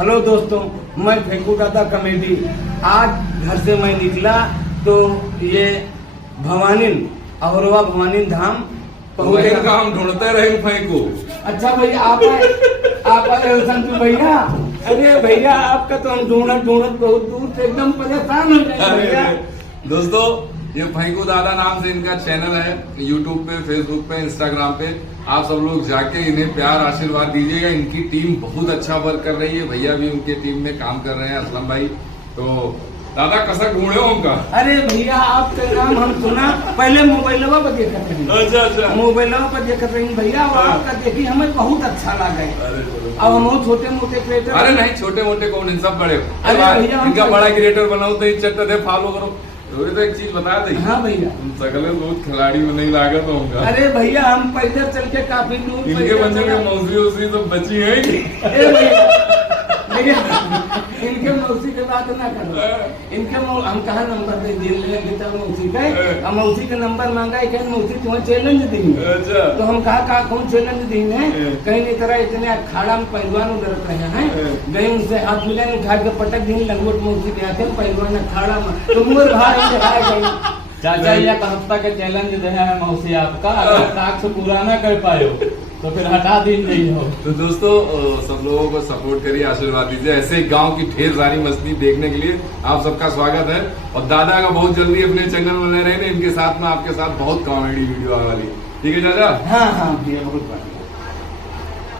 Hello दोस्तों, मैं फेंकू दादा कमेटी। आज घर से मैं निकला तो ये भवानी अहरवा भवानी धाम वही काम ढूंढते रहे फेंकू। अच्छा भैया आप आए हो संतु भैया। अरे भैया आपका तो हम ढूंढत बहुत दूर से एकदम परेशान हो गए भैया। दोस्तों ये फेंकू दादा नाम से इनका चैनल है, यूट्यूब पे, फेसबुक पे, इंस्टाग्राम पे। आप सब लोग जाके इन्हें प्यार आशीर्वाद दीजिएगा। इनकी टीम बहुत अच्छा वर्क कर रही है, भैया भी उनके टीम में काम कर रहे हैं, असलम भाई। तो दादा कसक ढूंढे हो उनका? अरे भैया आपका नाम हम सुना, पहले मोबाइलवा पर देखा रही। अच्छा मोबाइलवा पर देखा रही भैया, और आपका देखी हमें बहुत अच्छा लगा। अब हम छोटे मोटे क्रिएटर। अरे नहीं, छोटे मोटे कौन, इन सब बड़े। अरे भैया इनका बड़ा क्रिएटर बनाओ तो चट्टा दे, फॉलो करो। तो एक चीज बता दे। हाँ भैया, तुम सकले बहुत खिलाड़ी में नहीं लागत होगा। अरे भैया हम पैदल चल के काफी दूर। इनके बच्चे में मौसी वौसी तो बची है। भैया इनके मौसी के बात ना करो। इनके हम कहा नंबर दे दिए मौसी का, हम मौसी का नंबर मांगा है। मौसी तुम्हें चैलेंज दी। अच्छा। तो हम कहा कौन चैलेंज दी है? कहीं नहीं तरह इतने अखाड़ा में पहलवान उधर रहे हैं, गए उनसे हाथ मिला, उठा के पटक दी लंगोट मौसी के आते पहलवान अखाड़ा में। तो मोर भाई चाचा एक हफ्ता के चैलेंज दे है मौसी आपका, अगर टास्क पूरा ना कर पाए तो फिर हटा दिन नहीं हो। तो दोस्तों सब लोगों को सपोर्ट करिए, आशीर्वाद दीजिए। ऐसे गांव की ढेर सारी मस्ती देखने के लिए आप सबका स्वागत है। और दादा का बहुत जल्दी अपने चैनल बने रहे, इनके साथ में आपके साथ बहुत कॉमेडी वीडियो आने वाली। ठीक है चाचा? हाँ भैया बहुत बात।